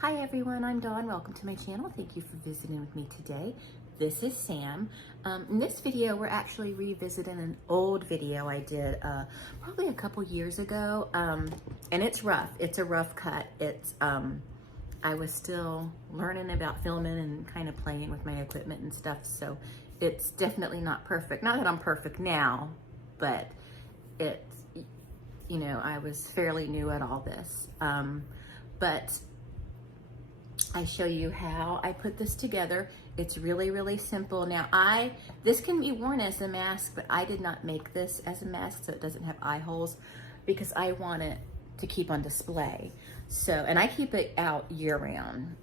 Hi everyone, I'm Dawn. Welcome to my channel. Thank you for visiting with me today. This is Sam. In this video, we're actually revisiting an old video I did probably a couple years ago, and it's rough. It's a rough cut. I was still learning about filming and kind of playing with my equipment and stuff, so it's definitely not perfect. Not that I'm perfect now, but it's, you know, I was fairly new at all this. But I show you how I put this together. It's really, really simple. Now this can be worn as a mask, but I did not make this as a mask so it doesn't have eye holes because I want it to keep on display. So, and I keep it out year round.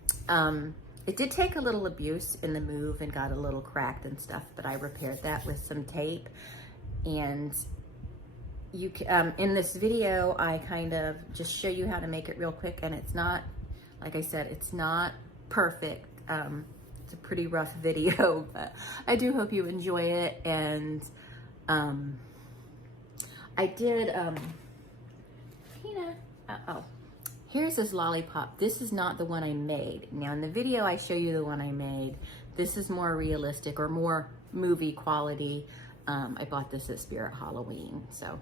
It did take a little abuse in the move and got a little cracked and stuff, but I repaired that with some tape. And you can, in this video, I kind of just show you how to make it real quick, and it's not, like I said, it's not perfect. It's a pretty rough video, but I do hope you enjoy it. And I did, here's this lollipop. This is not the one I made. Now in the video, I show you the one I made. This is more realistic or more movie quality. I bought this at Spirit Halloween. So,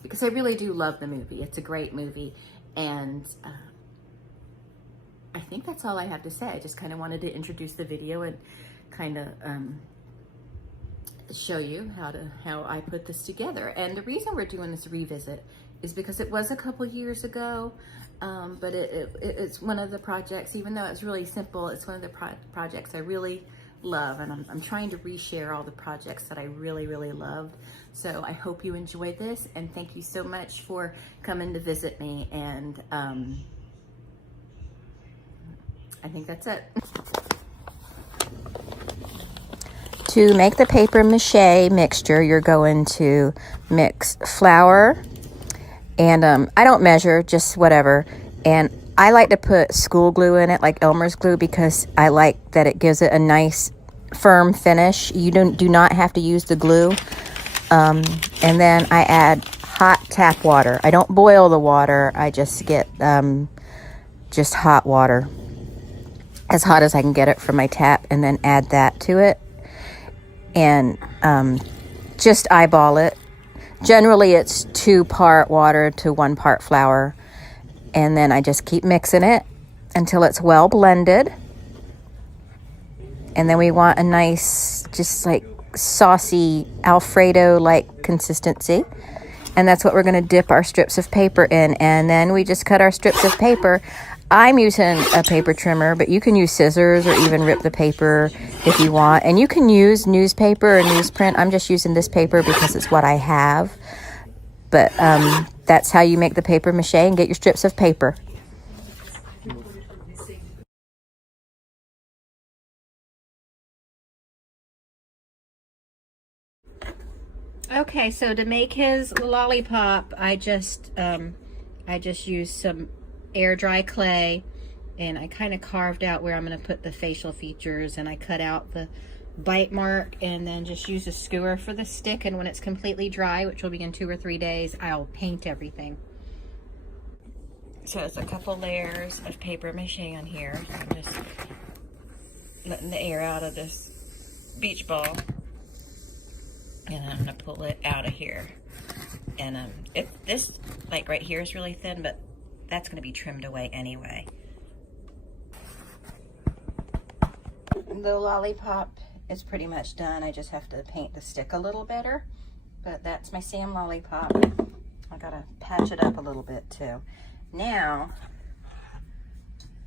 because I really do love the movie. It's a great movie. And I think that's all I have to say. I just kind of wanted to introduce the video and kind of show you how I put this together. And the reason we're doing this revisit is because it was a couple years ago, but it's one of the projects, even though it's really simple, it's one of the projects I really love, and I'm trying to reshare all the projects that I really, really loved. So I hope you enjoy this, and thank you so much for coming to visit me. And I think that's it. To make the papier-mâché mixture, you're going to mix flour, and I don't measure, just whatever. And I like to put school glue in it, like Elmer's glue, because I like that it gives it a nice firm finish. You do not have to use the glue. And then I add hot tap water. I don't boil the water. I just get just hot water, as hot as I can get it from my tap, and then add that to it. And just eyeball it. Generally, it's 2 part water to 1 part flour. And then I just keep mixing it until it's well blended. And then we want a nice, just like saucy Alfredo-like consistency. And that's what we're going to dip our strips of paper in. And then we just cut our strips of paper. I'm using a paper trimmer, but you can use scissors or even rip the paper if you want. And you can use newspaper or newsprint. I'm just using this paper because it's what I have. But that's how you make the papier-mâché and get your strips of paper. Okay, so to make his lollipop, I just used some air dry clay, and I kind of carved out where I'm going to put the facial features, and I cut out the bite mark, and then just use a skewer for the stick. And when it's completely dry, which will be in 2 or 3 days, I'll paint everything. So it's a couple layers of papier-mâché on here. So I'm just letting the air out of this beach ball, and I'm going to pull it out of here. And this, like right here, is really thin, but that's going to be trimmed away anyway. The lollipop is pretty much done. I just have to paint the stick a little better, but that's my Sam lollipop. I gotta patch it up a little bit too. Now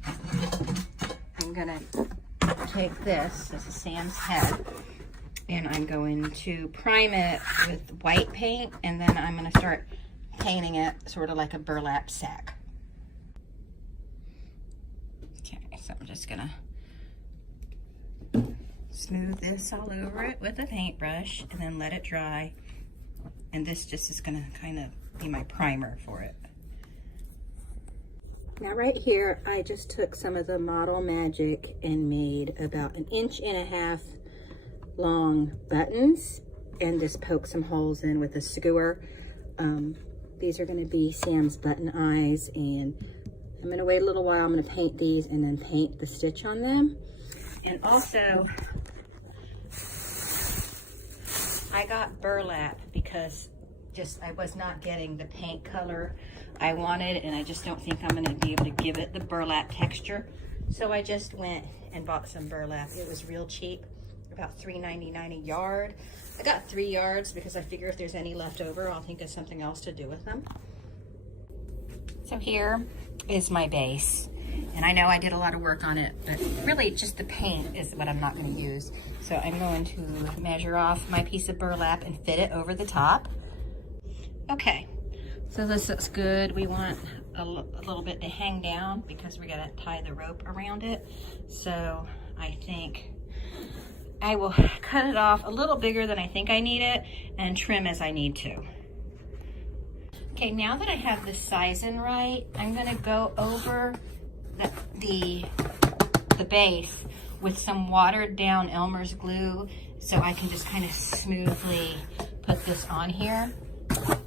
I'm gonna take this is Sam's head, and I'm going to prime it with white paint, and then I'm gonna start painting it sort of like a burlap sack. Okay, so I'm just gonna smooth this all over it with a paintbrush and then let it dry. And this just is gonna kind of be my primer for it. Now right here, I just took some of the Model Magic and made about 1.5 inch long buttons, and just poke some holes in with a skewer. These are gonna be Sam's button eyes, and I'm gonna wait a little while. I'm gonna paint these and then paint the stitch on them. And also, I got burlap because I was not getting the paint color I wanted, and I just don't think I'm gonna be able to give it the burlap texture. So I just went and bought some burlap. It was real cheap, about $3.99 a yard. I got 3 yards because I figure if there's any left over, I'll think of something else to do with them. So here is my base. And I know I did a lot of work on it, but really just the paint is what I'm not going to use. So I'm going to measure off my piece of burlap and fit it over the top. Okay, so this looks good. We want a little bit to hang down because we got to tie the rope around it. So I think I will cut it off a little bigger than I think I need it and trim as I need to. Okay, now that I have the sizing right, I'm going to go over the base with some watered down Elmer's glue so I can just kind of smoothly put this on here,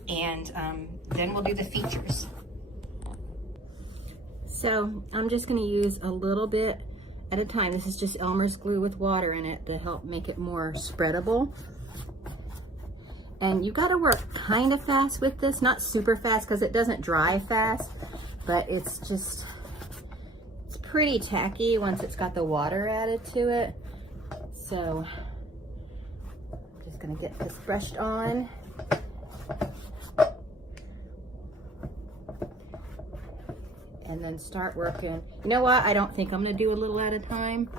and then we'll do the features. So I'm just going to use a little bit at a time. This is just Elmer's glue with water in it to help make it more spreadable. And you got to work kind of fast with this, not super fast because it doesn't dry fast, but it's pretty tacky once it's got the water added to it. So I'm just gonna get this brushed on. And then start working. You know what? I don't think I'm gonna do a little at a time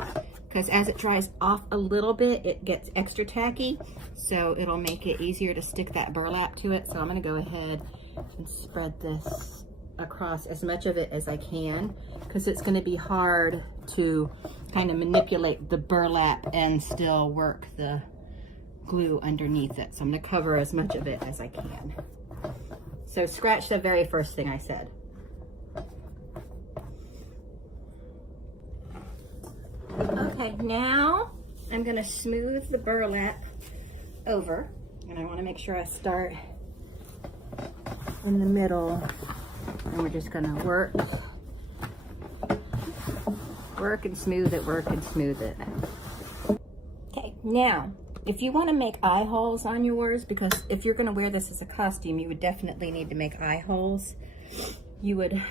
because as it dries off a little bit, it gets extra tacky. So it'll make it easier to stick that burlap to it. So I'm gonna go ahead and spread this across as much of it as I can because it's going to be hard to kind of manipulate the burlap and still work the glue underneath it. So I'm going to cover as much of it as I can. So scratch the very first thing I said. Okay, now I'm going to smooth the burlap over, and I want to make sure I start in the middle. And we're just gonna work and smooth it, work and smooth it. Okay, now, if you wanna make eye holes on yours, because if you're gonna wear this as a costume, you would definitely need to make eye holes. You would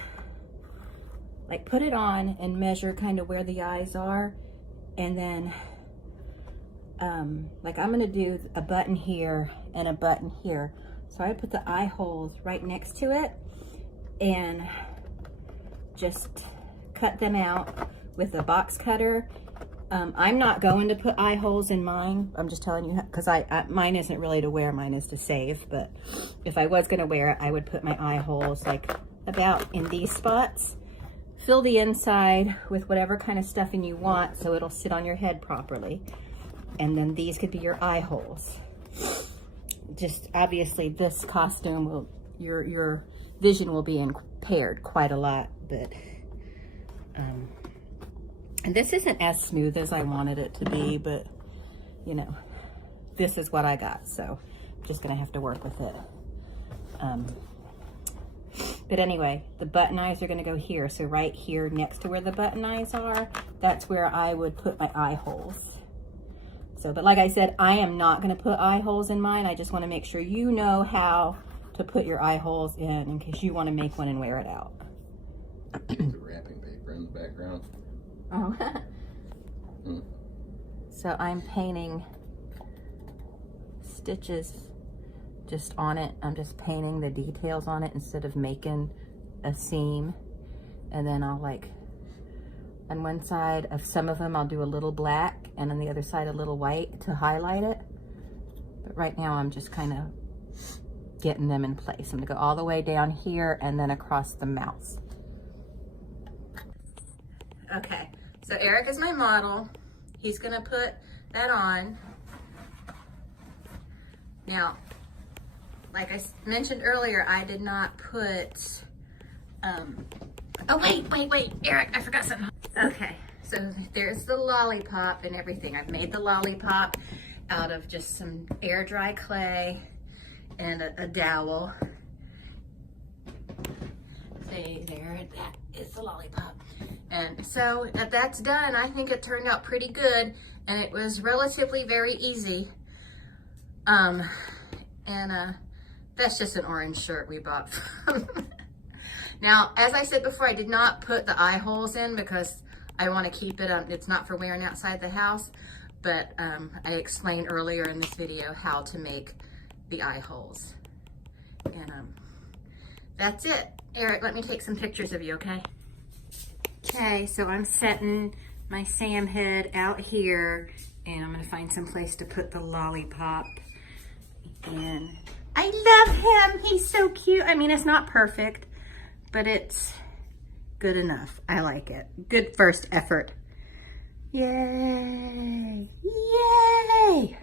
like put it on and measure kind of where the eyes are. And then, like I'm gonna do a button here and a button here. So I put the eye holes right next to it and just cut them out with a box cutter. I'm not going to put eye holes in mine. I'm just telling you because mine isn't really to wear, mine is to save. But if I was gonna wear it, I would put my eye holes like about in these spots. Fill the inside with whatever kind of stuffing you want so it'll sit on your head properly. And then these could be your eye holes. Just obviously this costume will, your vision will be impaired quite a lot, but and this isn't as smooth as I wanted it to be, but you know, this is what I got, so I'm just gonna have to work with it. But anyway, the button eyes are gonna go here, so right here next to where the button eyes are, that's where I would put my eye holes. So, but like I said, I am not gonna put eye holes in mine. I just wanna make sure you know how to put your eye holes in case you wanna make one and wear it out. The wrapping paper in the background. Oh. So I'm painting stitches just on it. I'm just painting the details on it instead of making a seam. And then I'll like, on one side of some of them, I'll do a little black and on the other side, a little white to highlight it. But right now I'm just kind of getting them in place. I'm gonna go all the way down here and then across the mouth. Okay, so Eric is my model. He's gonna put that on. Now, like I mentioned earlier, I did not put, oh wait, Eric, I forgot something. Okay, so there's the lollipop and everything. I've made the lollipop out of just some air dry clay and a dowel. See, there, that is the lollipop. And so that's done. I think it turned out pretty good, and it was relatively very easy. That's just an orange shirt we bought from. Now, as I said before, I did not put the eye holes in because I want to keep it, it's not for wearing outside the house, but I explained earlier in this video how to make the eye holes. And that's it. Eric, let me take some pictures of you, okay? Okay, so I'm setting my Sam head out here, and I'm gonna find some place to put the lollipop. And I love him, he's so cute. I mean, it's not perfect, but it's good enough. I like it. Good first effort. Yay! Yay!